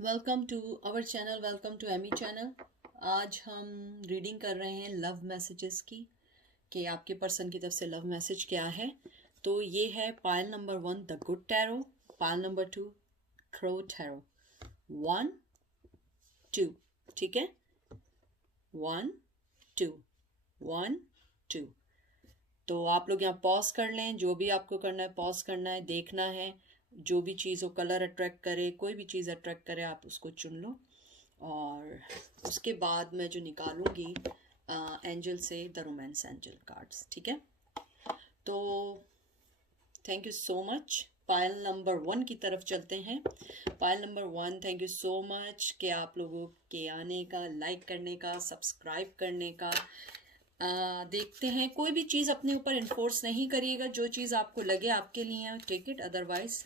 Welcome to our channel, welcome to Amy channel. आज हम reading कर रहे हैं लव मैसेजेस की, कि आपके पर्सन की तरफ से लव मैसेज क्या है। तो ये है pile number 1 the good tarot, pile number 2 crow tarot. 1 2, ठीक है। 1 2 1 2। तो आप लोग यहाँ पॉज कर लें, जो भी आपको करना है पॉज करना है, देखना है। जो भी चीज़ हो, कलर अट्रैक्ट करे, कोई भी चीज़ अट्रैक्ट करे, आप उसको चुन लो। और उसके बाद मैं जो निकालूंगी एंजल से द रोमांस एंजल कार्ड्स, ठीक है। तो thank you so much. Pile number 1 की तरफ चलते हैं। Pile number 1, thank you so much कि आप लोगों के आने का, लाइक करने का, सब्सक्राइब करने का। देखते हैं, कोई भी चीज़ अपने ऊपर इन्फोर्स नहीं करिएगा। जो चीज़ आपको लगे आपके लिए टेक इट, अदरवाइज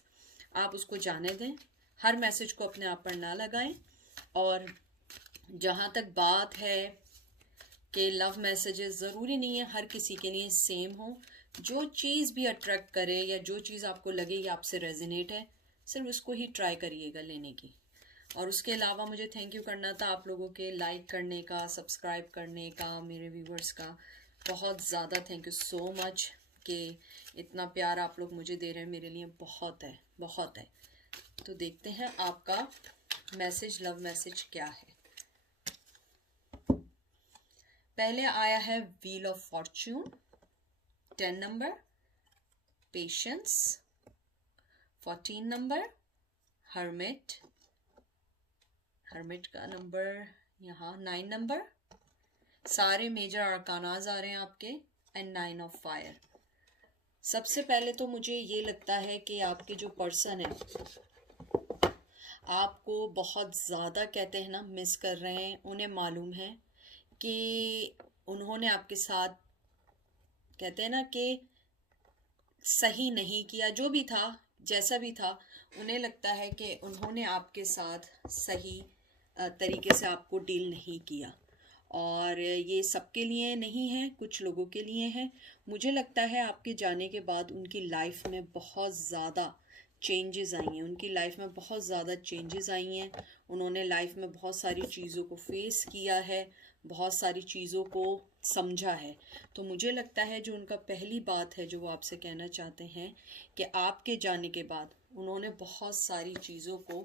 आप उसको जाने दें। हर मैसेज को अपने आप पर ना लगाएं। और जहाँ तक बात है कि लव मैसेजेस, ज़रूरी नहीं है हर किसी के लिए सेम हो। जो चीज़ भी अट्रैक्ट करे या जो चीज़ आपको लगे ये आपसे रेजोनेट है, सिर्फ उसको ही ट्राई करिएगा लेने की। और उसके अलावा मुझे थैंक यू करना था आप लोगों के लाइक करने का, सब्सक्राइब करने का, मेरे व्यूवर्स का बहुत ज़्यादा थैंक यू सो मच कि इतना प्यार आप लोग मुझे दे रहे हैं, मेरे लिए बहुत है, बहुत है। तो देखते हैं आपका मैसेज, लव मैसेज क्या है। पहले आया है wheel of Fortune, 10 number, patience 14 number, hermit, hermit का नंबर यहाँ 9 नंबर। सारे मेजर आर्कानाज आ रहे हैं आपके, एंड 9 ऑफ फायर। सबसे पहले तो मुझे ये लगता है कि आपके जो पर्सन है आपको बहुत ज़्यादा, कहते हैं ना, मिस कर रहे हैं। उन्हें मालूम है कि उन्होंने आपके साथ, कहते हैं ना, कि सही नहीं किया। जो भी था, जैसा भी था, उन्हें लगता है कि उन्होंने आपके साथ सही तरीके से आपको डील नहीं किया। और ये सबके लिए नहीं है, कुछ लोगों के लिए है। मुझे लगता है आपके जाने के बाद उनकी लाइफ में बहुत ज़्यादा चेंजेस आई हैं, उनकी लाइफ में बहुत ज़्यादा चेंजेस आई हैं। उन्होंने लाइफ में बहुत सारी चीज़ों को फेस किया है, बहुत सारी चीज़ों को समझा है। तो मुझे लगता है जो उनका पहली बात है जो वो आपसे कहना चाहते हैं कि आपके जाने के बाद उन्होंने बहुत सारी चीज़ों को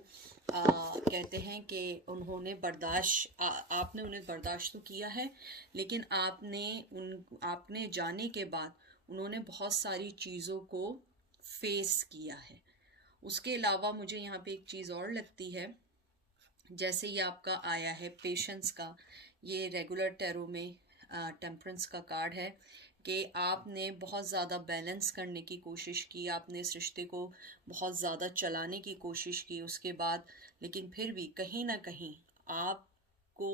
कहते हैं कि उन्होंने बर्दाश्त, आपने उन्हें बर्दाश्त तो किया है, लेकिन आपने जाने के बाद उन्होंने बहुत सारी चीज़ों को फेस किया है। उसके अलावा मुझे यहाँ पे एक चीज़ और लगती है, जैसे ये आपका आया है पेशेंस का, ये रेगुलर टैरो में टेम्परेंस का कार्ड है कि आपने बहुत ज़्यादा बैलेंस करने की कोशिश की, आपने इस रिश्ते को बहुत ज़्यादा चलाने की कोशिश की। उसके बाद लेकिन फिर भी कहीं ना कहीं आपको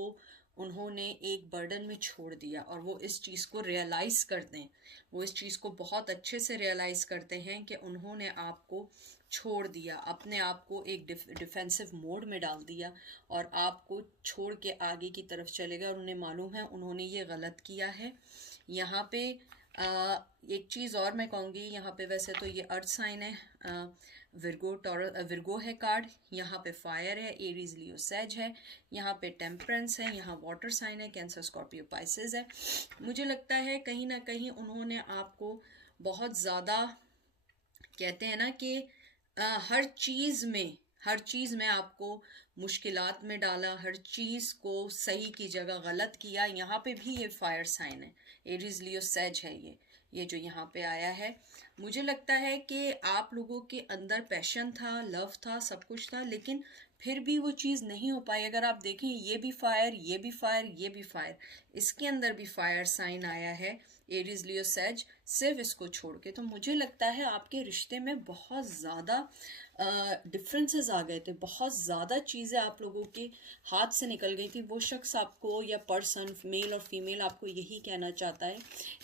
उन्होंने एक बर्डन में छोड़ दिया, और वो इस चीज़ को रियलाइज़ करते हैं, वो इस चीज़ को बहुत अच्छे से रियलाइज़ करते हैं कि उन्होंने आपको छोड़ दिया, अपने आप को एक डिफेंसिव मोड में डाल दिया और आपको छोड़ के आगे की तरफ चले गए। और उन्हें मालूम है उन्होंने ये गलत किया है। यहाँ पे एक चीज़ और मैं कहूँगी, यहाँ पे वैसे तो ये अर्थ साइन है, विर्गो है कार्ड, यहाँ पे फायर है, एरीज लियो सेज है, यहाँ पे टेम्परेंस है, यहाँ वाटर साइन है, कैंसर स्कॉर्पियो पाइसेस है। मुझे लगता है कहीं ना कहीं उन्होंने आपको बहुत ज़्यादा, कहते हैं ना कि हर चीज़ में आपको मुश्किलात में डाला, हर चीज़ को सही की जगह गलत किया। यहाँ पे भी ये फायर साइन है, एरीज लियो सेज है, ये जो यहाँ पे आया है। मुझे लगता है कि आप लोगों के अंदर पैशन था, लव था, सब कुछ था, लेकिन फिर भी वो चीज़ नहीं हो पाई। अगर आप देखें, ये भी फायर, ये भी फायर, ये भी फायर, इसके अंदर भी फायर साइन आया है, एरीज लियो सेज, सिर्फ इसको छोड़ के। तो मुझे लगता है आपके रिश्ते में बहुत ज़्यादा डिफरेंसेस आ गए थे, बहुत ज़्यादा चीज़ें आप लोगों के हाथ से निकल गई थी। वो शख्स आपको, या पर्सन, मेल और फीमेल, आपको यही कहना चाहता है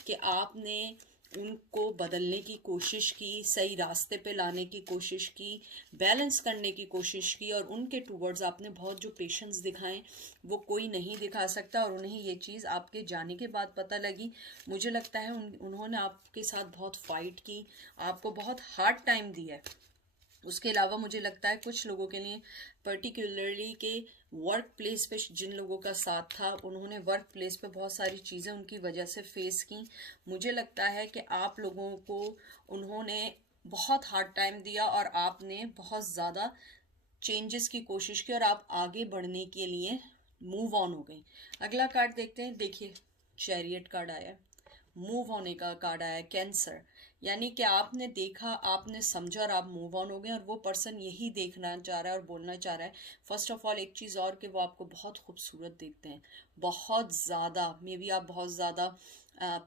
कि आपने उनको बदलने की कोशिश की, सही रास्ते पे लाने की कोशिश की, बैलेंस करने की कोशिश की, और उनके टूवर्ड्स आपने बहुत जो पेशेंस दिखाएं वो कोई नहीं दिखा सकता। और उन्हें ये चीज़ आपके जाने के बाद पता लगी। मुझे लगता है उन्होंने आपके साथ बहुत फाइट की, आपको बहुत हार्ड टाइम दिया है, उसके अलावा मुझे लगता है कुछ लोगों के लिए पर्टिकुलरली के वर्क प्लेस पे जिन लोगों का साथ था, उन्होंने वर्क प्लेस पे बहुत सारी चीज़ें उनकी वजह से फेस की। मुझे लगता है कि आप लोगों को उन्होंने बहुत हार्ड टाइम दिया और आपने बहुत ज़्यादा चेंजेस की कोशिश की और आप आगे बढ़ने के लिए मूव ऑन हो गई। अगला कार्ड देखते हैं। देखिए, चैरियट कार्ड आया, मूव होने का कार्ड आया, कैंसर। यानी कि आपने देखा, आपने समझा और आप मूव ऑन हो गए, और वो पर्सन यही देखना चाह रहा है और बोलना चाह रहा है। फर्स्ट ऑफ ऑल एक चीज़ और, कि वो आपको बहुत खूबसूरत देखते हैं, बहुत ज़्यादा। मे बी आप बहुत ज़्यादा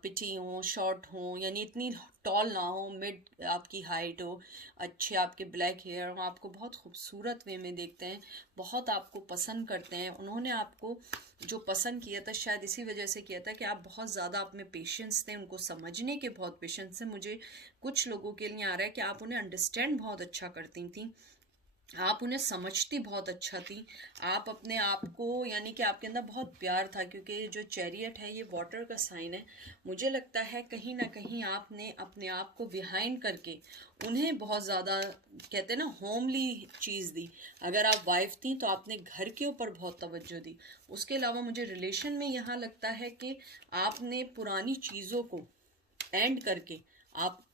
पिटी हो, शॉर्ट हो, यानी इतनी टॉल ना हो, मिड आपकी हाइट हो, अच्छे आपके ब्लैक हेयर हो, आपको बहुत खूबसूरत वे में देखते हैं, बहुत आपको पसंद करते हैं। उन्होंने आपको जो पसंद किया था शायद इसी वजह से किया था कि आप बहुत ज़्यादा आप में पेशेंस थे, उनको समझने के बहुत पेशेंस थे। मुझे कुछ लोगों के लिए आ रहा है कि आप उन्हें अंडरस्टैंड बहुत अच्छा करती थी, आप उन्हें समझती बहुत अच्छा थी। आप अपने आप को, यानी कि आपके अंदर बहुत प्यार था, क्योंकि जो चैरियट है ये वाटर का साइन है। मुझे लगता है कहीं ना कहीं आपने अपने आप को बिहाइंड करके उन्हें बहुत ज़्यादा, कहते हैं ना, होमली चीज़ दी। अगर आप वाइफ थी तो आपने घर के ऊपर बहुत तवज्जो दी। उसके अलावा मुझे रिलेशन में यहाँ लगता है कि आपने पुरानी चीज़ों को एंड करके आप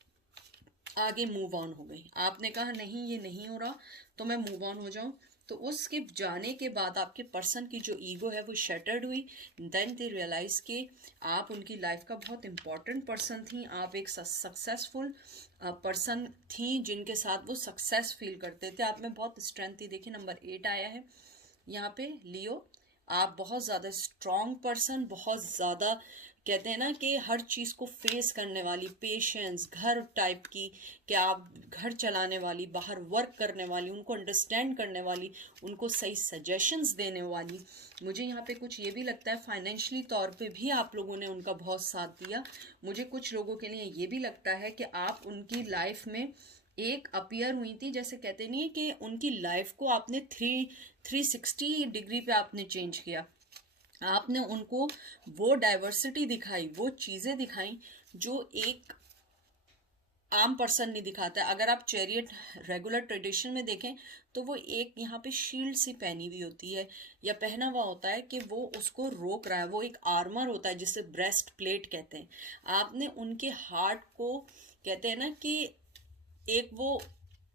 आगे मूव ऑन हो गई। आपने कहा नहीं ये नहीं हो रहा तो मैं मूव ऑन हो जाऊं। तो उसके जाने के बाद आपके पर्सन की जो ईगो है वो शटर्ड हुई। देन दे रियलाइज कि आप उनकी लाइफ का बहुत इंपॉर्टेंट पर्सन थी, आप एक सक्सेसफुल पर्सन थी जिनके साथ वो सक्सेस फील करते थे। आप में बहुत स्ट्रेंथ थी। देखिए नंबर 8 आया है यहाँ पे, लियो। आप बहुत ज़्यादा स्ट्रॉन्ग पर्सन, बहुत ज़्यादा, कहते हैं ना कि हर चीज़ को फेस करने वाली, पेशेंस, घर टाइप की, कि आप घर चलाने वाली, बाहर वर्क करने वाली, उनको अंडरस्टैंड करने वाली, उनको सही सजेशंस देने वाली। मुझे यहाँ पे कुछ ये भी लगता है फाइनेंशियली तौर पे भी आप लोगों ने उनका बहुत साथ दिया। मुझे कुछ लोगों के लिए ये भी लगता है कि आप उनकी लाइफ में एक अपीयर हुई थी, जैसे कहते नहीं है कि उनकी लाइफ को आपने 360 डिग्री पे आपने चेंज किया। आपने उनको वो डाइवर्सिटी दिखाई, वो चीज़ें दिखाई जो एक आम पर्सन नहीं दिखाता है। अगर आप चैरियट रेगुलर ट्रेडिशन में देखें तो वो एक यहाँ पे शील्ड सी पहनी हुई होती है, या पहना हुआ होता है कि वो उसको रोक रहा है, वो एक आर्मर होता है जिसे ब्रेस्ट प्लेट कहते हैं। आपने उनके हार्ट को, कहते हैं ना कि एक वो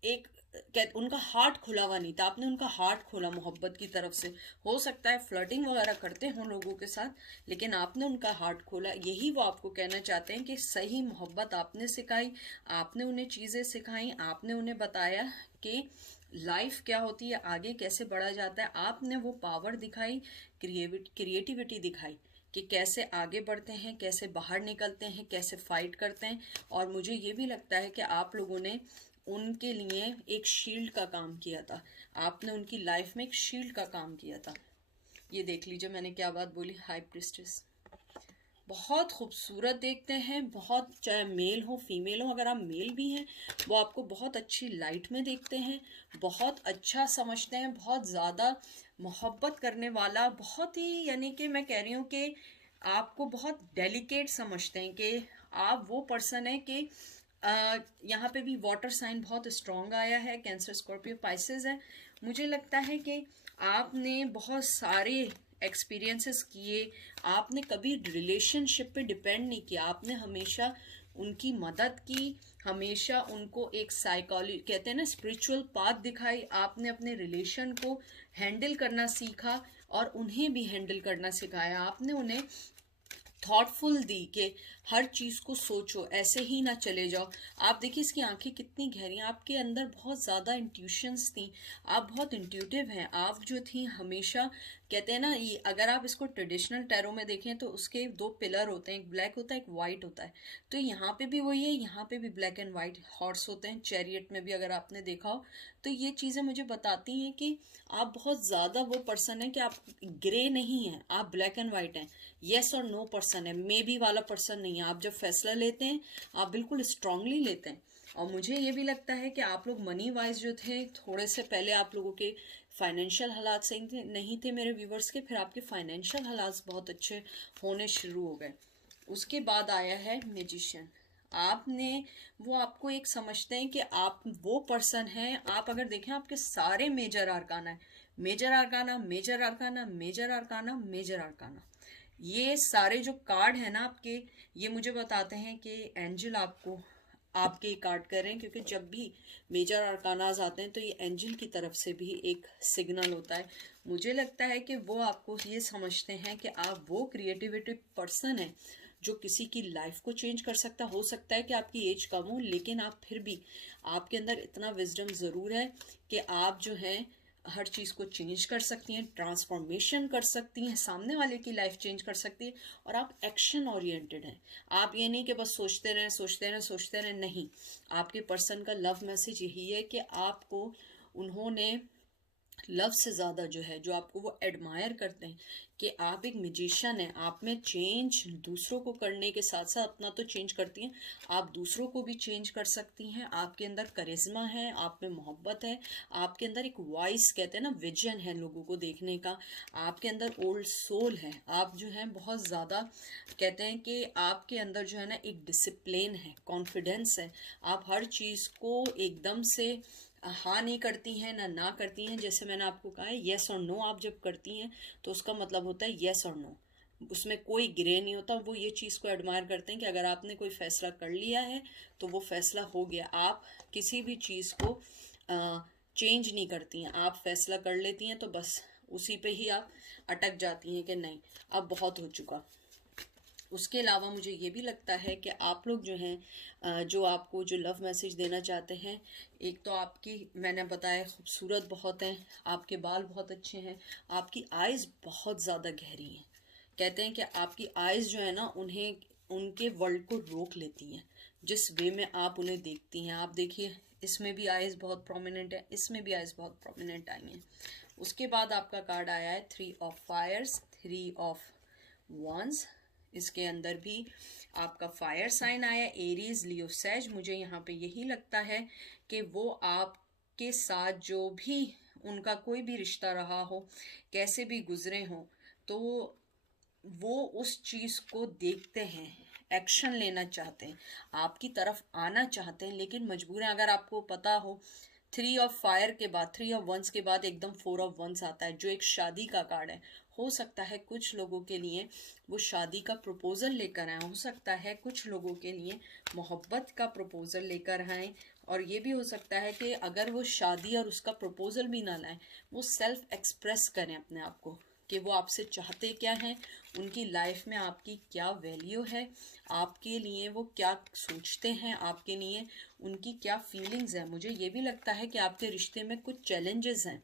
एक उनका हार्ट खुला हुआ नहीं था, आपने उनका हार्ट खोला मोहब्बत की तरफ से। हो सकता है फ्लर्टिंग वगैरह करते हों लोगों के साथ, लेकिन आपने उनका हार्ट खोला। यही वो आपको कहना चाहते हैं कि सही मोहब्बत आपने सिखाई, आपने उन्हें चीज़ें सिखाई, आपने उन्हें बताया कि लाइफ क्या होती है, आगे कैसे बढ़ा जाता है। आपने वो पावर दिखाई, क्रिएटिविटी दिखाई कि कैसे आगे बढ़ते हैं, कैसे बाहर निकलते हैं, कैसे फाइट करते हैं। और मुझे ये भी लगता है कि आप लोगों ने उनके लिए एक शील्ड का काम किया था, आपने उनकी लाइफ में एक शील्ड का काम किया था। ये देख लीजिए मैंने क्या बात बोली, हाई प्रिस्टेस। बहुत खूबसूरत देखते हैं, बहुत, चाहे मेल हो फीमेल हो। अगर आप मेल भी हैं वो आपको बहुत अच्छी लाइट में देखते हैं, बहुत अच्छा समझते हैं, बहुत ज़्यादा मोहब्बत करने वाला, बहुत ही, यानी कि मैं कह रही हूँ कि आपको बहुत डेलिकेट समझते हैं, कि आप वो पर्सन है कि यहाँ पे भी वाटर साइन बहुत स्ट्रॉन्ग आया है, कैंसर, स्कॉर्पियो, पाइसेस है। मुझे लगता है कि आपने बहुत सारे एक्सपीरियंसेस किए, आपने कभी रिलेशनशिप पे डिपेंड नहीं किया, आपने हमेशा उनकी मदद की, हमेशा उनको एक साइकोलॉजी, कहते हैं ना, स्पिरिचुअल पाथ दिखाई। आपने अपने रिलेशन को हैंडल करना सीखा और उन्हें भी हैंडल करना सिखाया। आपने उन्हें थॉटफुल दी कि हर चीज़ को सोचो, ऐसे ही ना चले जाओ। आप देखिए इसकी आंखें कितनी गहरी हैं, आपके अंदर बहुत ज़्यादा इंट्यूशंस थी, आप बहुत इंट्यूटिव हैं। आप जो थी हमेशा, कहते हैं ना, ये अगर आप इसको ट्रेडिशनल टैरो में देखें तो उसके दो पिलर होते हैं, एक ब्लैक होता है, एक वाइट होता है। तो यहाँ पे भी वही है, यहाँ पे भी ब्लैक एंड वाइट हॉर्स होते हैं। चैरियट में भी अगर आपने देखा हो तो ये चीज़ें मुझे बताती हैं कि आप बहुत ज़्यादा वो पर्सन है कि आप ग्रे नहीं हैं, आप ब्लैक एंड वाइट हैं, येस और नो पर्सन है, मे बी वाला पर्सन नहीं है। आप जब फैसला लेते हैं आप बिल्कुल स्ट्रांगली लेते हैं। और मुझे ये भी लगता है कि आप लोग मनी वाइज जो थे, थोड़े से पहले आप लोगों के फाइनेंशियल हालात सही थे नहीं थे मेरे व्यूवर्स के, फिर आपके फाइनेंशियल हालात बहुत अच्छे होने शुरू हो गए। उसके बाद आया है मैजिशियन। आपने, वो आपको एक समझते हैं कि आप वो पर्सन हैं। आप अगर देखें आपके सारे मेजर आर्काना है, major arcana, major arcana, major arcana, major arcana, ये सारे जो कार्ड है ना आपके, ये मुझे बताते हैं कि एंजल आपको आपके कार्ड कर रहे हैं, क्योंकि जब भी मेजर आर्कानाज आते हैं तो ये एंजल की तरफ से भी एक सिग्नल होता है। मुझे लगता है कि वो आपको ये समझते हैं कि आप वो क्रिएटिविटी पर्सन है जो किसी की लाइफ को चेंज कर सकता। हो सकता है कि आपकी एज कम हो, लेकिन आप फिर भी, आपके अंदर इतना विजडम ज़रूर है कि आप जो है हर चीज़ को चेंज कर सकती हैं, ट्रांसफॉर्मेशन कर सकती हैं, सामने वाले की लाइफ चेंज कर सकती है। और आप एक्शन ओरिएंटेड हैं। आप ये नहीं कि बस सोचते रहें सोचते रहें सोचते रहें, नहीं। आपके पर्सन का लव मैसेज यही है कि आपको उन्होंने लव से ज़्यादा जो है, जो आपको वो एडमायर करते हैं कि आप एक म्यूजिशियन हैं, आप में चेंज दूसरों को करने के साथ साथ अपना तो चेंज करती हैं, आप दूसरों को भी चेंज कर सकती हैं। आपके अंदर करिश्मा है, आप में मोहब्बत है, आपके अंदर एक वॉइस कहते हैं ना, विजन है लोगों को देखने का, आपके अंदर ओल्ड सोल है। आप जो है बहुत ज़्यादा कहते हैं कि आपके अंदर जो है ना एक डिसिप्लिन है, कॉन्फिडेंस है। आप हर चीज़ को एकदम से हाँ नहीं करती हैं ना करती हैं। जैसे मैंने आपको कहा है, येस और नो आप जब करती हैं तो उसका मतलब होता है येस और नो, उसमें कोई ग्रे नहीं होता। वो ये चीज़ को एडमायर करते हैं कि अगर आपने कोई फैसला कर लिया है तो वो फैसला हो गया। आप किसी भी चीज़ को चेंज नहीं करती हैं, आप फैसला कर लेती हैं तो बस उसी पे ही आप अटक जाती हैं कि नहीं अब बहुत हो चुका। उसके अलावा मुझे ये भी लगता है कि आप लोग जो हैं, जो आपको जो लव मैसेज देना चाहते हैं, एक तो आपकी, मैंने बताया खूबसूरत बहुत हैं, आपके बाल बहुत अच्छे हैं, आपकी आइज़ बहुत ज़्यादा गहरी हैं। कहते हैं कि आपकी आइज़ जो है ना, उन्हें उनके वर्ल्ड को रोक लेती हैं जिस वे में आप उन्हें देखती हैं। आप देखिए इसमें भी आइज़ बहुत प्रोमिनेंट है, इसमें भी आइज़ बहुत प्रोमिनेंट आई हैं। उसके बाद आपका कार्ड आया है 3 ऑफ फायर्स, 3 ऑफ वॉन्स। इसके अंदर भी आपका फायर साइन आया, एरीज, लियो, सैज। मुझे यहाँ पे यही लगता है कि वो आपके साथ जो भी उनका कोई भी रिश्ता रहा हो, कैसे भी गुजरे हो, तो वो उस चीज़ को देखते हैं, एक्शन लेना चाहते हैं, आपकी तरफ आना चाहते हैं, लेकिन मजबूर हैं। अगर आपको पता हो 3 ऑफ फायर के बाद, 3 ऑफ वंस के बाद एकदम 4 ऑफ वंस आता है, जो एक शादी का कार्ड है। हो सकता है कुछ लोगों के लिए वो शादी का प्रपोजल लेकर आए, हो सकता है कुछ लोगों के लिए मोहब्बत का प्रपोजल लेकर आए, और ये भी हो सकता है कि अगर वो शादी और उसका प्रपोजल भी ना लाएं, वो सेल्फ एक्सप्रेस करें अपने आप को कि वो आपसे चाहते क्या हैं, उनकी लाइफ में आपकी क्या वैल्यू है, आपके लिए वो क्या सोचते हैं, आपके लिए उनकी क्या फीलिंग्स हैं। मुझे ये भी लगता है कि आपके रिश्ते में कुछ चैलेंजेस हैं,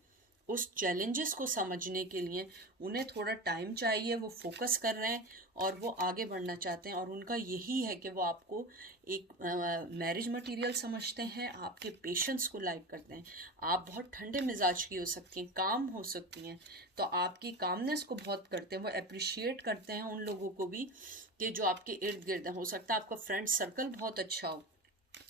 उस चैलेंजेस को समझने के लिए उन्हें थोड़ा टाइम चाहिए। वो फोकस कर रहे हैं और वो आगे बढ़ना चाहते हैं, और उनका यही है कि वो आपको एक मैरिज मटेरियल समझते हैं, आपके पेशेंस को लाइक करते हैं। आप बहुत ठंडे मिजाज की हो सकती हैं, काम हो सकती हैं, तो आपकी कामनेस को बहुत करते हैं। वो अप्रिशिएट करते हैं उन लोगों को भी कि जो आपके इर्द गिर्द हैं। हो सकता है आपका फ्रेंड सर्कल बहुत अच्छा हो,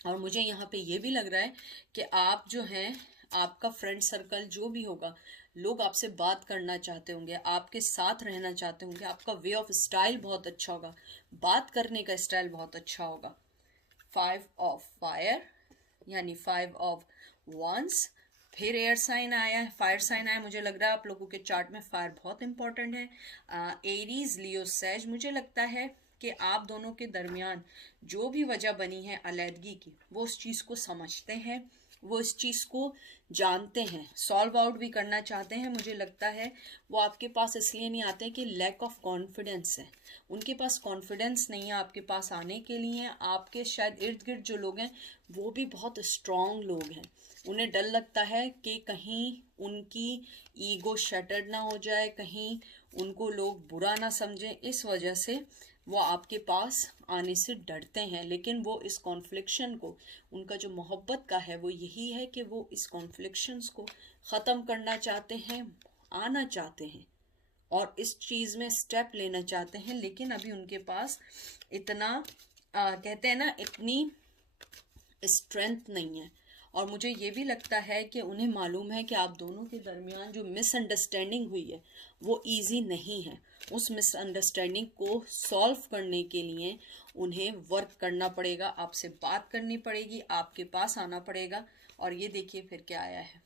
और मुझे यहाँ पे ये भी लग रहा है कि आप जो हैं, आपका फ्रेंड सर्कल जो भी होगा, लोग आपसे बात करना चाहते होंगे, आपके साथ रहना चाहते होंगे, आपका वे ऑफ स्टाइल बहुत अच्छा होगा, बात करने का स्टाइल बहुत अच्छा होगा। 5 ऑफ फायर यानी 5 ऑफ वंस, फिर एयर साइन आया है, फायर साइन आया। मुझे लग रहा है आप लोगों के चार्ट में फायर बहुत इंपॉर्टेंट है। एरीज, लियो, सैज। मुझे लगता है कि आप दोनों के दरमियान जो भी वजह बनी है अलैदगी की, वो उस चीज़ को समझते हैं, वो इस चीज़ को जानते हैं, सॉल्व आउट भी करना चाहते हैं। मुझे लगता है वो आपके पास इसलिए नहीं आते कि लैक ऑफ कॉन्फिडेंस है, उनके पास कॉन्फिडेंस नहीं है आपके पास आने के लिए। आपके शायद इर्द गिर्द जो लोग हैं वो भी बहुत स्ट्रांग लोग हैं, उन्हें डर लगता है कि कहीं उनकी ईगो शटर्ड ना हो जाए, कहीं उनको लोग बुरा ना समझें, इस वजह से वो आपके पास आने से डरते हैं। लेकिन वो इस कॉन्फ्लिक्शन को, उनका जो मोहब्बत का है वो यही है कि वो इस कॉन्फ्लिक्शंस को ख़त्म करना चाहते हैं, आना चाहते हैं और इस चीज़ में स्टेप लेना चाहते हैं। लेकिन अभी उनके पास इतना कहते हैं ना, इतनी स्ट्रेंथ नहीं है, और मुझे ये भी लगता है कि उन्हें मालूम है कि आप दोनों के दरमियान जो मिसअंडरस्टैंडिंग हुई है वो इजी नहीं है। उस मिसअंडरस्टैंडिंग को सॉल्व करने के लिए उन्हें वर्क करना पड़ेगा, आपसे बात करनी पड़ेगी, आपके पास आना पड़ेगा। और ये देखिए फिर क्या आया है,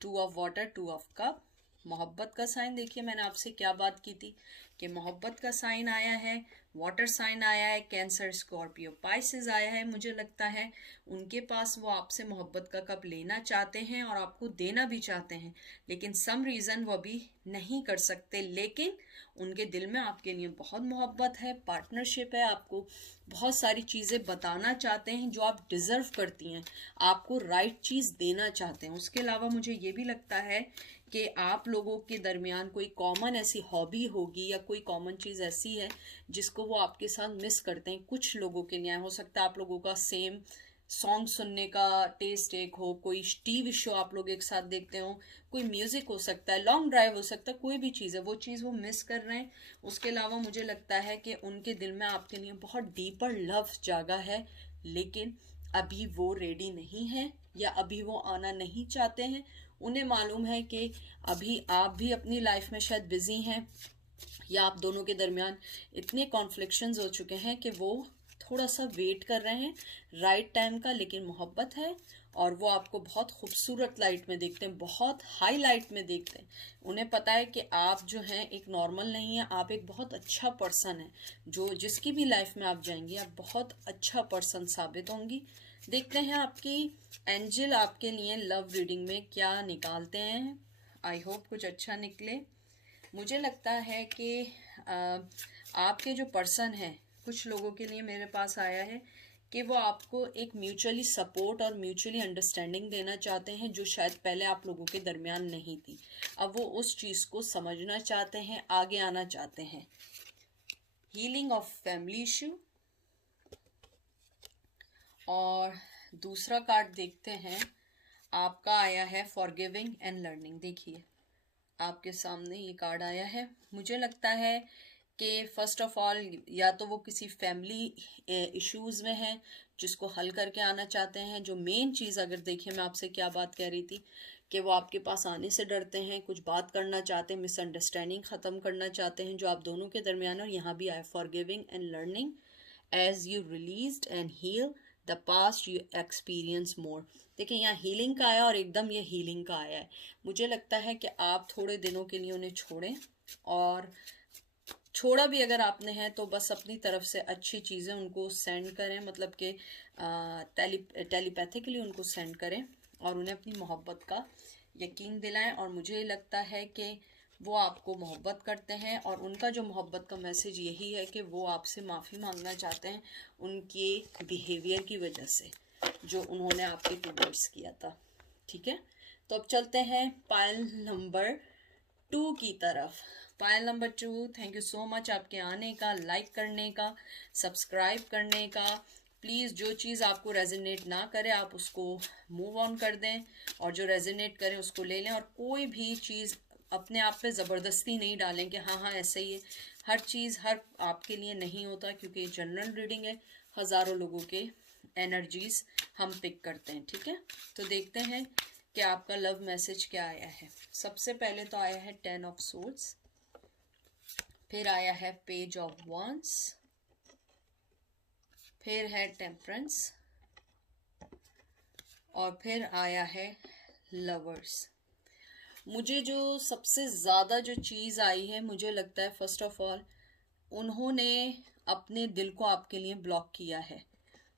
2 ऑफ वाटर, 2 ऑफ कप, मोहब्बत का साइन। देखिए मैंने आपसे क्या बात की थी कि मोहब्बत का साइन आया है, वाटर साइन आया है, कैंसर, स्कॉर्पियो, पाइसेस आया है। मुझे लगता है उनके पास वो आपसे मोहब्बत का कप लेना चाहते हैं और आपको देना भी चाहते हैं, लेकिन सम रीज़न वो अभी नहीं कर सकते। लेकिन उनके दिल में आपके लिए बहुत मोहब्बत है, पार्टनरशिप है, आपको बहुत सारी चीज़ें बताना चाहते हैं जो आप डिज़र्व करती हैं, आपको राइट चीज़ देना चाहते हैं। उसके अलावा मुझे ये भी लगता है कि आप लोगों के दरमियान कोई कॉमन ऐसी हॉबी होगी या कोई कॉमन चीज़ ऐसी है जिसको वो आपके साथ मिस करते हैं। कुछ लोगों के लिए हो सकता है आप लोगों का सेम सॉन्ग सुनने का टेस्ट एक हो, कोई टीवी शो आप लोग एक साथ देखते हो, कोई म्यूजिक हो सकता है, लॉन्ग ड्राइव हो सकता है, कोई भी चीज़ है, वो चीज़ वो मिस कर रहे हैं। उसके अलावा मुझे लगता है कि उनके दिल में आपके लिए बहुत डीपर लव जागा है, लेकिन अभी वो रेडी नहीं है या अभी वो आना नहीं चाहते हैं। उन्हें मालूम है कि अभी आप भी अपनी लाइफ में शायद बिजी हैं या आप दोनों के दरमियान इतने कॉन्फ्लिक्शंस हो चुके हैं कि वो थोड़ा सा वेट कर रहे हैं राइट टाइम का। लेकिन मोहब्बत है और वो आपको बहुत खूबसूरत लाइट में देखते हैं, बहुत हाई लाइट में देखते हैं। उन्हें पता है कि आप जो हैं एक नॉर्मल नहीं है, आप एक बहुत अच्छा पर्सन है, जो जिसकी भी लाइफ में आप जाएंगी आप बहुत अच्छा पर्सन साबित होंगी। देखते हैं आपकी एंजल आपके लिए लव रीडिंग में क्या निकालते हैं। आई होप कुछ अच्छा निकले। मुझे लगता है कि आपके जो पर्सन है, कुछ लोगों के लिए मेरे पास आया है कि वो आपको एक म्यूचुअली सपोर्ट और म्यूचुअली अंडरस्टैंडिंग देना चाहते हैं जो शायद पहले आप लोगों के दरमियान नहीं थी। अब वो उस चीज़ को समझना चाहते हैं, आगे आना चाहते हैं। Healing of family issue. और दूसरा कार्ड देखते हैं, आपका आया है फॉरगिविंग एंड लर्निंग। देखिए आपके सामने ये कार्ड आया है। मुझे लगता है कि फर्स्ट ऑफ ऑल या तो वो किसी फैमिली इश्यूज़ में हैं जिसको हल करके आना चाहते हैं। जो मेन चीज़, अगर देखिए मैं आपसे क्या बात कह रही थी कि वो आपके पास आने से डरते हैं, कुछ बात करना चाहते हैं, मिसअंडरस्टैंडिंग ख़त्म करना चाहते हैं जो आप दोनों के दरमियान। और यहाँ भी आया forgiving and learning, as you released and heal the past you experience more. देखिए यहाँ हीलिंग का आया और एकदम ये हीलिंग का आया है। मुझे लगता है कि आप थोड़े दिनों के लिए उन्हें छोड़ें, और छोड़ा भी अगर आपने है तो बस अपनी तरफ से अच्छी चीज़ें उनको सेंड करें, मतलब कि टेलीपैथिकली उनको सेंड करें और उन्हें अपनी मोहब्बत का यकीन दिलाएं। और मुझे लगता है कि वो आपको मोहब्बत करते हैं और उनका जो मोहब्बत का मैसेज यही है कि वो आपसे माफ़ी मांगना चाहते हैं उनके बिहेवियर की वजह से जो उन्होंने आपके टुवर्ड्स किया था। ठीक है, तो अब चलते हैं पायल नंबर 2 की तरफ। Pile number 2, thank you so much आपके आने का, लाइक करने का, सब्सक्राइब करने का। प्लीज़ जो चीज़ आपको रेजोनेट ना करे आप उसको मूव ऑन कर दें, और जो रेजोनेट करे उसको ले लें। और कोई भी चीज़ अपने आप पे ज़बरदस्ती नहीं डालें कि हाँ हाँ ऐसे ही है। हर चीज़ हर आपके लिए नहीं होता, क्योंकि ये जनरल रीडिंग है, हज़ारों लोगों के एनर्जीज हम पिक करते हैं। ठीक है, तो देखते हैं कि आपका लव मैसेज क्या आया है। सबसे पहले तो आया है 10 ऑफ सोर्ड्स, फिर आया है पेज ऑफ वॉन्ड्स, फिर है टेम्परेंस, और फिर आया है लवर्स। मुझे जो सबसे ज़्यादा जो चीज़ आई है, मुझे लगता है फर्स्ट ऑफ ऑल उन्होंने अपने दिल को आपके लिए ब्लॉक किया है।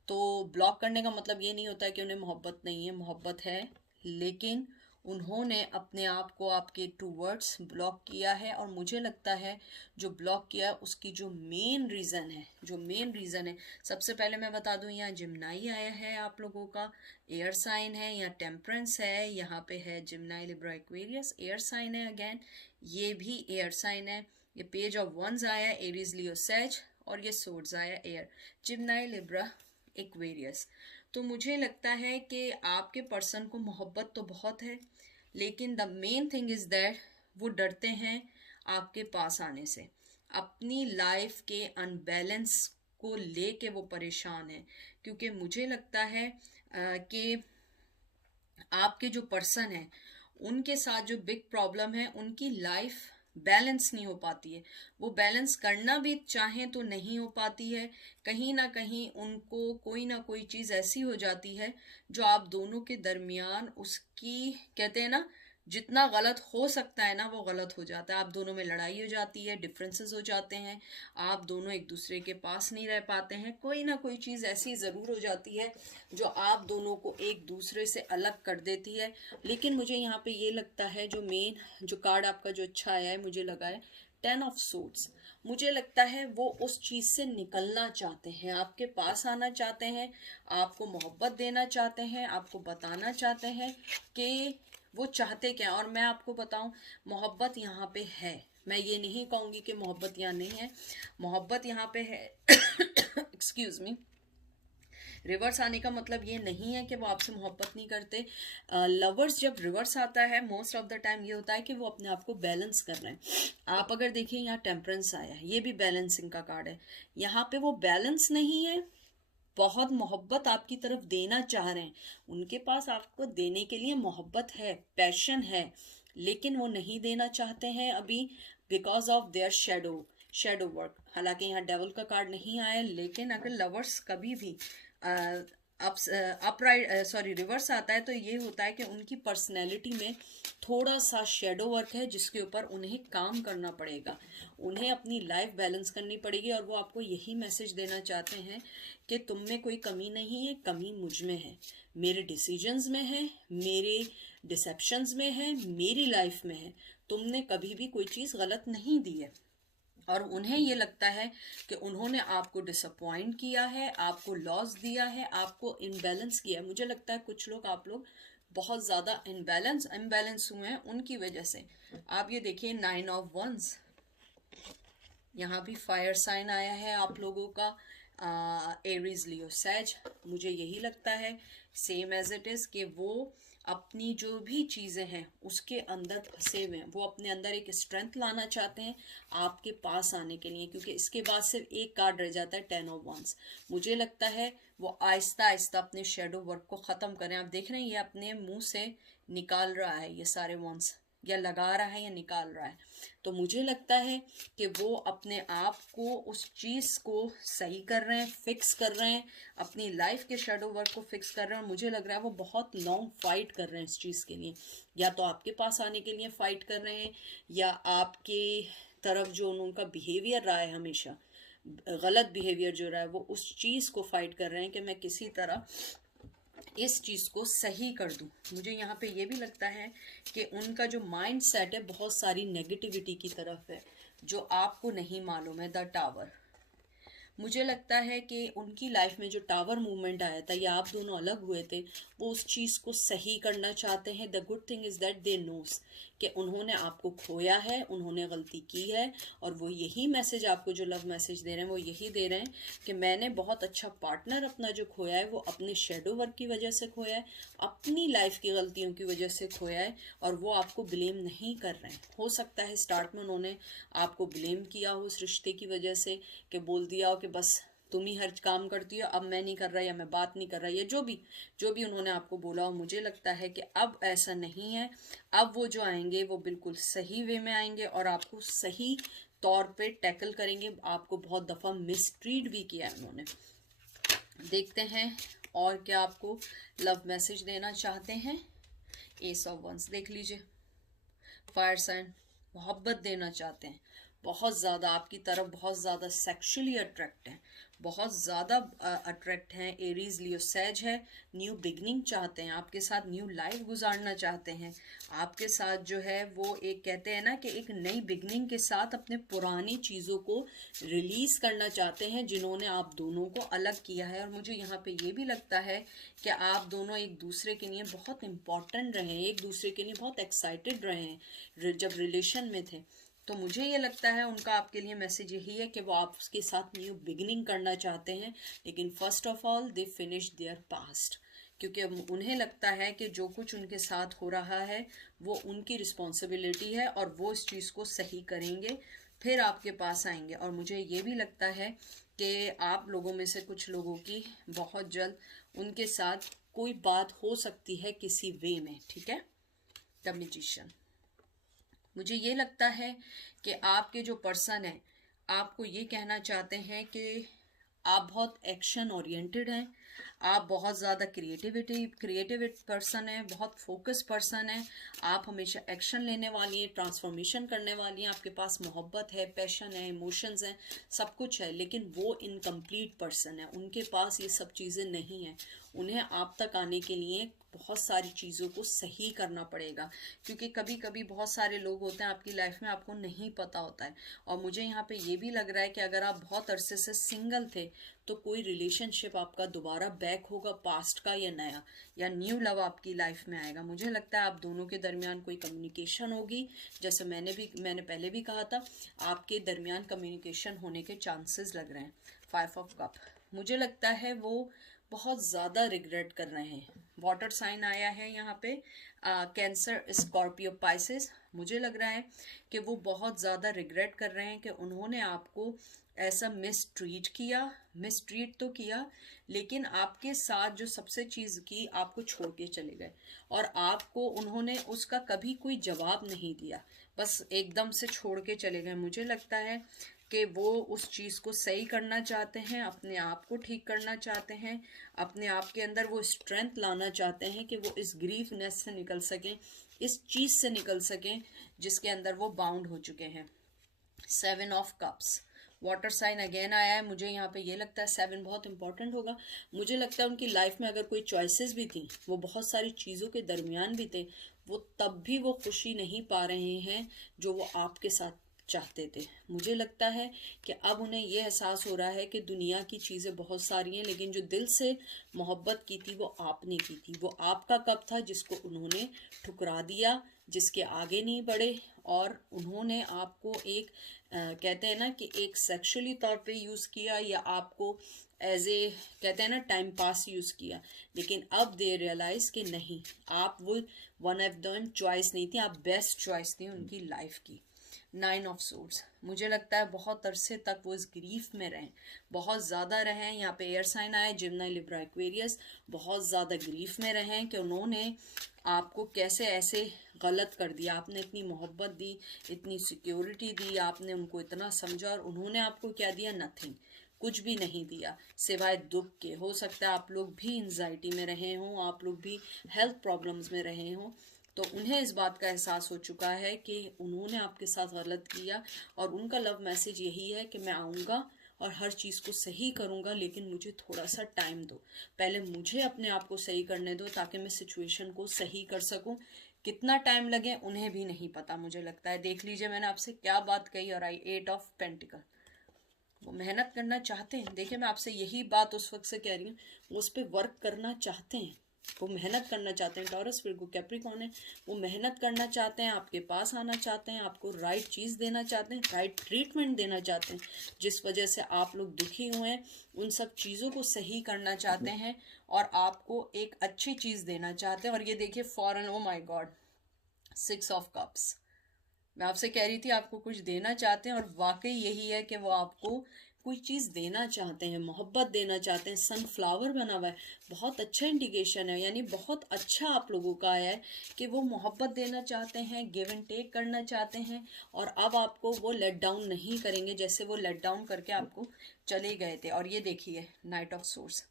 तो ब्लॉक करने का मतलब ये नहीं होता है कि उन्हें मोहब्बत नहीं है, मोहब्बत है, लेकिन उन्होंने अपने आप को आपके टूवर्ड्स ब्लॉक किया है। और मुझे लगता है जो ब्लॉक किया है उसकी जो मेन रीज़न है, सबसे पहले मैं बता दूं, यहाँ जिम्नाई आया है, आप लोगों का एयर साइन है, यहाँ टेम्परेंस है, यहाँ पे है जिम्नाई, लिब्रा, एक्वेरियस, एयर साइन है अगेन, ये भी एयर साइन है। ये पेज ऑफ वंस आया, एरीज, लियो, सेज, और ये सोर्ड्स आया, एयर, जिम्नाई, लिब्रा, एक्वेरियस। तो मुझे लगता है कि आपके पर्सन को मोहब्बत तो बहुत है, लेकिन the main thing is that वो डरते हैं आपके पास आने से। अपनी लाइफ के अनबैलेंस को लेके वो परेशान है, क्योंकि मुझे लगता है कि आपके जो पर्सन है उनके साथ जो बिग प्रॉब्लम है, उनकी लाइफ बैलेंस नहीं हो पाती है। वो बैलेंस करना भी चाहें तो नहीं हो पाती है। कहीं ना कहीं उनको कोई ना कोई चीज़ ऐसी हो जाती है जो आप दोनों के दरमियान उसकी, कहते हैं ना, जितना गलत हो सकता है ना वो गलत हो जाता है। आप दोनों में लड़ाई हो जाती है, डिफरेंसेस हो जाते हैं, आप दोनों एक दूसरे के पास नहीं रह पाते हैं। कोई ना कोई चीज़ ऐसी ज़रूर हो जाती है जो आप दोनों को एक दूसरे से अलग कर देती है। लेकिन मुझे यहाँ पे ये लगता है, जो मेन जो कार्ड आपका जो अच्छा आया है, मुझे लगा है 10 ऑफ सोर्ड्स। मुझे लगता है वो उस चीज़ से निकलना चाहते हैं, आपके पास आना चाहते हैं, आपको मोहब्बत देना चाहते हैं, आपको बताना चाहते हैं कि वो चाहते क्या। और मैं आपको बताऊं, मोहब्बत यहाँ पे है। मैं ये नहीं कहूँगी कि मोहब्बत यहाँ नहीं है, मोहब्बत यहाँ पे है। Excuse me. रिवर्स आने का मतलब ये नहीं है कि वो आपसे मोहब्बत नहीं करते। लवर्स जब रिवर्स आता है, मोस्ट ऑफ द टाइम ये होता है कि वो अपने आप को बैलेंस कर रहे हैं। आप अगर देखिए, यहाँ टेम्परेंस आया है, ये भी बैलेंसिंग का कार्ड है। यहाँ पे वो बैलेंस नहीं है, बहुत मोहब्बत आपकी तरफ देना चाह रहे हैं, उनके पास आपको देने के लिए मोहब्बत है, पैशन है, लेकिन वो नहीं देना चाहते हैं अभी, because of their shadow work. हालांकि यहाँ डेवल का कार्ड नहीं आया, लेकिन अगर लवर्स कभी भी रिवर्स आता है तो ये होता है कि उनकी पर्सनैलिटी में थोड़ा सा शेडो वर्क है, जिसके ऊपर उन्हें काम करना पड़ेगा, उन्हें अपनी लाइफ बैलेंस करनी पड़ेगी। और वो आपको यही मैसेज देना चाहते हैं कि तुम में कोई कमी नहीं है, कमी मुझ में है, मेरे डिसीजंस में है, मेरे डिसेप्शंस में है, मेरी लाइफ में है। तुमने कभी भी कोई चीज़ गलत नहीं दी है। और उन्हें ये लगता है कि उन्होंने आपको डिसअपॉइंट किया है, आपको लॉस दिया है, आपको इम्बैलेंस किया है। मुझे लगता है कुछ लोग, आप लोग बहुत ज़्यादा इम्बैलेंस हुए हैं उनकी वजह से। आप ये देखिए 9 ऑफ वंस, यहाँ भी फायर साइन आया है आप लोगों का, एरीज लियो सैज। मुझे यही लगता है सेम एज इट इज़ कि वो अपनी जो भी चीज़ें हैं उसके अंदर फंसे हुए हैं। वो अपने अंदर एक स्ट्रेंथ लाना चाहते हैं आपके पास आने के लिए, क्योंकि इसके बाद सिर्फ एक कार्ड रह जाता है 10 ऑफ वंस। मुझे लगता है वो आहिस्ता आहिस्ता अपने शेडो वर्क को ख़त्म करें। आप देख रहे हैं ये अपने मुंह से निकाल रहा है ये सारे वंस, या लगा रहा है या निकाल रहा है। तो मुझे लगता है कि वो अपने आप को, उस चीज़ को सही कर रहे हैं, फिक्स कर रहे हैं, अपनी लाइफ के शेडो वर्क को फिक्स कर रहे हैं। और मुझे लग रहा है वो बहुत लॉन्ग फाइट कर रहे हैं इस चीज़ के लिए, या तो आपके पास आने के लिए फाइट कर रहे हैं, या आपके तरफ जो उनका बिहेवियर रहा है, हमेशा गलत बिहेवियर जो रहा है, वो उस चीज़ को फाइट कर रहे हैं कि मैं किसी तरह इस चीज़ को सही कर दूं। मुझे यहाँ पे ये भी लगता है कि उनका जो माइंड सेट है बहुत सारी नेगेटिविटी की तरफ है, जो आपको नहीं मालूम है। द टावर, मुझे लगता है कि उनकी लाइफ में जो टावर मूवमेंट आया था, या आप दोनों अलग हुए थे, वो उस चीज़ को सही करना चाहते हैं। The good thing is that they knows कि उन्होंने आपको खोया है, उन्होंने गलती की है, और वो यही मैसेज आपको, जो लव मैसेज दे रहे हैं, वो यही दे रहे हैं कि मैंने बहुत अच्छा पार्टनर अपना जो खोया है वो अपने शेडो वर्क की वजह से खोया है, अपनी लाइफ की गलतियों की वजह से खोया है, और वो आपको ब्लेम नहीं कर रहे हैं। हो सकता है स्टार्ट में उन्होंने आपको ब्लेम किया हो उस रिश्ते की वजह से, कि बोल दिया हो कि बस तुम ही हर काम करती हो, अब मैं नहीं कर रहा, या मैं बात नहीं कर रहा, या जो भी उन्होंने आपको बोला हो। मुझे लगता है कि अब ऐसा नहीं है। अब वो जो आएंगे वो बिल्कुल सही वे में आएंगे और आपको सही तौर पे टैकल करेंगे। आपको बहुत दफ़ा मिसट्रीट भी किया है उन्होंने। देखते हैं और क्या आपको लव मैसेज देना चाहते हैं। एस ऑफ वंस देख लीजिए, फायर साइन, मोहब्बत देना चाहते हैं बहुत ज़्यादा, आपकी तरफ बहुत ज़्यादा सेक्सुअली अट्रैक्ट हैं, बहुत ज़्यादा अट्रैक्ट हैं। एरीज लियो सैज है, न्यू बिगनिंग चाहते हैं, आपके साथ न्यू लाइफ गुजारना चाहते हैं। आपके साथ जो है वो एक, कहते हैं ना कि एक नई बिगनिंग के साथ अपने पुरानी चीज़ों को रिलीज़ करना चाहते हैं जिन्होंने आप दोनों को अलग किया है। और मुझे यहाँ पे ये भी लगता है कि आप दोनों एक दूसरे के लिए बहुत इम्पॉर्टेंट रहे हैं, एक दूसरे के लिए बहुत एक्साइटेड रहे हैं जब रिलेशन में थे। तो मुझे ये लगता है उनका आपके लिए मैसेज यही है कि वो आपके साथ न्यू बिगिनिंग करना चाहते हैं, लेकिन first of all they finish there past, क्योंकि उन्हें लगता है कि जो कुछ उनके साथ हो रहा है वो उनकी रिस्पॉन्सिबिलिटी है और वो इस चीज़ को सही करेंगे, फिर आपके पास आएंगे। और मुझे ये भी लगता है कि आप लोगों में से कुछ लोगों की बहुत जल्द उनके साथ कोई बात हो सकती है किसी वे में, ठीक है। द मैजिशियन, मुझे ये लगता है कि आपके जो पर्सन है आपको ये कहना चाहते हैं कि आप बहुत एक्शन ओरिएंटेड हैं, आप बहुत ज़्यादा क्रिएटिव पर्सन हैं, बहुत फोकस पर्सन हैं, आप हमेशा एक्शन लेने वाली हैं, ट्रांसफॉर्मेशन करने वाली हैं, आपके पास मोहब्बत है, पैशन है, इमोशंस हैं, सब कुछ है, लेकिन वो इनकम्प्लीट पर्सन है, उनके पास ये सब चीज़ें नहीं हैं। उन्हें आप तक आने के लिए बहुत सारी चीज़ों को सही करना पड़ेगा, क्योंकि कभी कभी बहुत सारे लोग होते हैं आपकी लाइफ में, आपको नहीं पता होता है। और मुझे यहाँ पे ये भी लग रहा है कि अगर आप बहुत अरसे से सिंगल थे तो कोई रिलेशनशिप आपका दोबारा बैक होगा, पास्ट का या नया या न्यू लव आपकी लाइफ में आएगा। मुझे लगता है आप दोनों के दरमियान कोई कम्युनिकेशन होगी, जैसे मैंने पहले भी कहा था, आपके दरमियान कम्युनिकेशन होने के चांसेस लग रहे हैं। 5 ऑफ कप, मुझे लगता है वो बहुत ज़्यादा रिग्रेट कर रहे हैं। वाटर साइन आया है यहाँ पे, कैंसर, स्कॉर्पियो, पाइसेस। मुझे लग रहा है कि वो बहुत ज़्यादा रिग्रेट कर रहे हैं कि उन्होंने आपको ऐसा मिसट्रीट तो किया, लेकिन आपके साथ जो सबसे चीज़ की, आपको छोड़ के चले गए और आपको उन्होंने उसका कभी कोई जवाब नहीं दिया, बस एकदम से छोड़ के चले गए। मुझे लगता है कि वो उस चीज़ को सही करना चाहते हैं, अपने आप को ठीक करना चाहते हैं, अपने आप के अंदर वो स्ट्रेंथ लाना चाहते हैं कि वो इस ग्रीफनेस से निकल सकें, इस चीज़ से निकल सकें जिसके अंदर वो बाउंड हो चुके हैं। 7 of cups, water sign again आया है। मुझे यहाँ पे ये लगता है 7 बहुत इंपॉर्टेंट होगा। मुझे लगता है उनकी लाइफ में अगर कोई चॉइसेस भी थी, वो बहुत सारी चीज़ों के दरमियान भी थे, वो तब भी वो खुशी नहीं पा रहे हैं जो वो आपके साथ चाहते थे। मुझे लगता है कि अब उन्हें ये एहसास हो रहा है कि दुनिया की चीज़ें बहुत सारी हैं, लेकिन जो दिल से मोहब्बत की थी वो आपने की थी। वो आपका कप था जिसको उन्होंने ठुकरा दिया, जिसके आगे नहीं बढ़े, और उन्होंने आपको एक कहते हैं ना कि एक सेक्सुअली तौर पे यूज़ किया, या आपको एज ए कहते हैं ना टाइम पास यूज़ किया। लेकिन अब दे रियलाइज कि नहीं, आप वो वन ऑफ द चॉइस नहीं थी, आप बेस्ट चॉइस थी उनकी लाइफ की। 9 ऑफ सोर्ड्स, मुझे लगता है बहुत अरसे तक वो इस ग्रीफ में रहें, बहुत ज़्यादा रहें। यहाँ पे एयर साइन आया, जिम्नाई, लिब्रा, एक्वेरियस, बहुत ज़्यादा ग्रीफ में रहें कि उन्होंने आपको कैसे ऐसे गलत कर दिया। आपने इतनी मोहब्बत दी, इतनी सिक्योरिटी दी, आपने उनको इतना समझा, और उन्होंने आपको क्या दिया? नथिंग, कुछ भी नहीं दिया सिवाय दुख के। हो सकता है आप लोग भी एंजाइटी में रहे हों, आप लोग भी हेल्थ प्रॉब्लम्स में रहे हों, तो उन्हें इस बात का एहसास हो चुका है कि उन्होंने आपके साथ गलत किया, और उनका लव मैसेज यही है कि मैं आऊँगा और हर चीज़ को सही करूँगा, लेकिन मुझे थोड़ा सा टाइम दो, पहले मुझे अपने आप को सही करने दो ताकि मैं सिचुएशन को सही कर सकूँ। कितना टाइम लगे उन्हें भी नहीं पता, मुझे लगता है। देख लीजिए मैंने आपसे क्या बात कही, और आई 8 ऑफ पेंटिकल, वो मेहनत करना चाहते हैं। देखिए मैं आपसे यही बात उस वक्त से कह रही हूँ, वो उस पर वर्क करना चाहते हैं, वो मेहनत करना चाहते हैं। टॉरस, विर्गो, कैप्रिकॉर्न है, वो मेहनत करना चाहते हैं, आपके पास आना चाहते हैं, आपको राइट चीज़ देना चाहते हैं, राइट ट्रीटमेंट देना चाहते हैं। जिस वजह से आप लोग दुखी हुए हैं, उन सब चीज़ों को सही करना चाहते हैं और आपको एक अच्छी चीज़ देना चाहते हैं। और ये देखिए फॉरन, ओ माई गॉड, 6 ऑफ कप्स, मैं आपसे कह रही थी आपको कुछ देना चाहते हैं, और वाकई यही है कि वो आपको कोई चीज़ देना चाहते हैं, मोहब्बत देना चाहते हैं। सनफ्लावर बना हुआ है, बहुत अच्छा इंडिकेशन है, यानी बहुत अच्छा आप लोगों का आया है कि वो मोहब्बत देना चाहते हैं, गिव एंड टेक करना चाहते हैं, और अब आपको वो लेट डाउन नहीं करेंगे जैसे वो लेट डाउन करके आपको चले गए थे। और ये देखिए नाइट ऑफ सोर्स,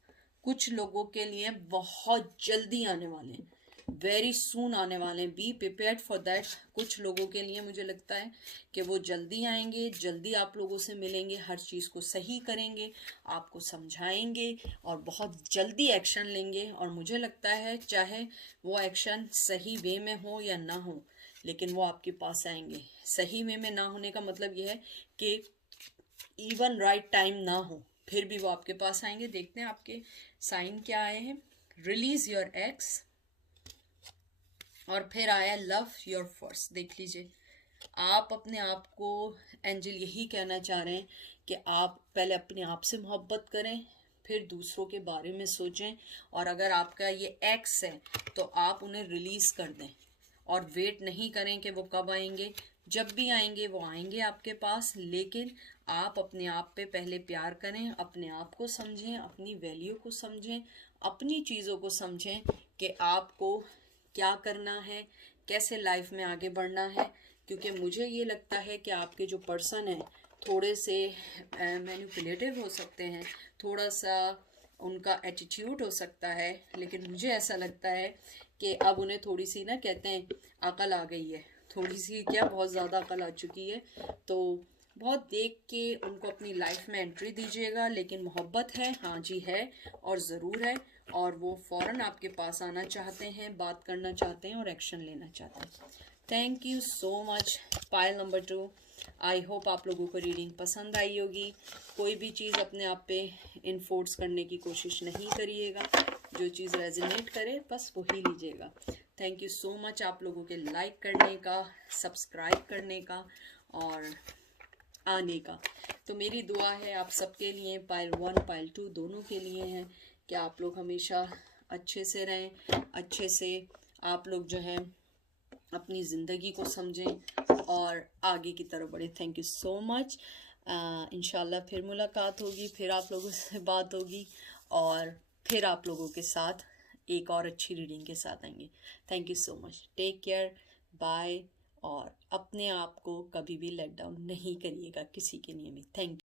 कुछ लोगों के लिए बहुत जल्दी आने वाले हैं, वेरी सून आने वाले हैं, बी प्रिपेयर्ड फॉर दैट। कुछ लोगों के लिए मुझे लगता है कि वो जल्दी आएंगे, जल्दी आप लोगों से मिलेंगे, हर चीज़ को सही करेंगे, आपको समझाएंगे और बहुत जल्दी एक्शन लेंगे। और मुझे लगता है चाहे वो एक्शन सही वे में हो या ना हो, लेकिन वो आपके पास आएंगे। सही वे में ना होने का मतलब यह है कि इवन राइट टाइम ना हो, फिर भी वो आपके पास आएंगे। देखते हैं आपके साइन क्या आए हैं। रिलीज योर एक्स, और फिर आया लव योर फर्स्ट। देख लीजिए, आप अपने आप को, एंजल यही कहना चाह रहे हैं कि आप पहले अपने आप से मोहब्बत करें, फिर दूसरों के बारे में सोचें। और अगर आपका ये एक्स है तो आप उन्हें रिलीज़ कर दें और वेट नहीं करें कि वो कब आएंगे। जब भी आएंगे वो आएंगे आपके पास, लेकिन आप अपने आप पे पहले प्यार करें, अपने आप को समझें, अपनी वैल्यू को समझें, अपनी चीज़ों को समझें कि आपको क्या करना है, कैसे लाइफ में आगे बढ़ना है। क्योंकि मुझे ये लगता है कि आपके जो पर्सन हैं थोड़े से मैनिपुलेटिव हो सकते हैं, थोड़ा सा उनका एटीट्यूड हो सकता है, लेकिन मुझे ऐसा लगता है कि अब उन्हें थोड़ी सी ना, कहते हैं, अकल आ गई है। थोड़ी सी क्या, बहुत ज़्यादा अकल आ चुकी है। तो बहुत देख के उनको अपनी लाइफ में एंट्री दीजिएगा। लेकिन मोहब्बत है, हाँ जी है, और ज़रूर है। और वो फ़ौरन आपके पास आना चाहते हैं, बात करना चाहते हैं और एक्शन लेना चाहते हैं। Thank you so much. Pile number 2, I hope आप लोगों को रीडिंग पसंद आई होगी। कोई भी चीज़ अपने आप पे इन्फोर्स करने की कोशिश नहीं करिएगा। जो चीज़ रेजोनेट करे बस वही लीजिएगा। थैंक यू सो मच आप लोगों के लाइक करने का, सब्सक्राइब करने का और आने का। तो मेरी दुआ है आप सबके लिए, पाइल 1 पाइल 2 दोनों के लिए है, कि आप लोग हमेशा अच्छे से रहें, अच्छे से आप लोग जो है अपनी ज़िंदगी को समझें और आगे की तरफ बढ़े। Thank you so much. इंशाल्लाह फिर मुलाकात होगी, फिर आप लोगों से बात होगी और फिर आप लोगों के साथ एक और अच्छी रीडिंग के साथ आएंगे। Thank you so much. Take care, bye. और अपने आप को कभी भी लेट डाउन नहीं करिएगा किसी के लिए भी। Thank you.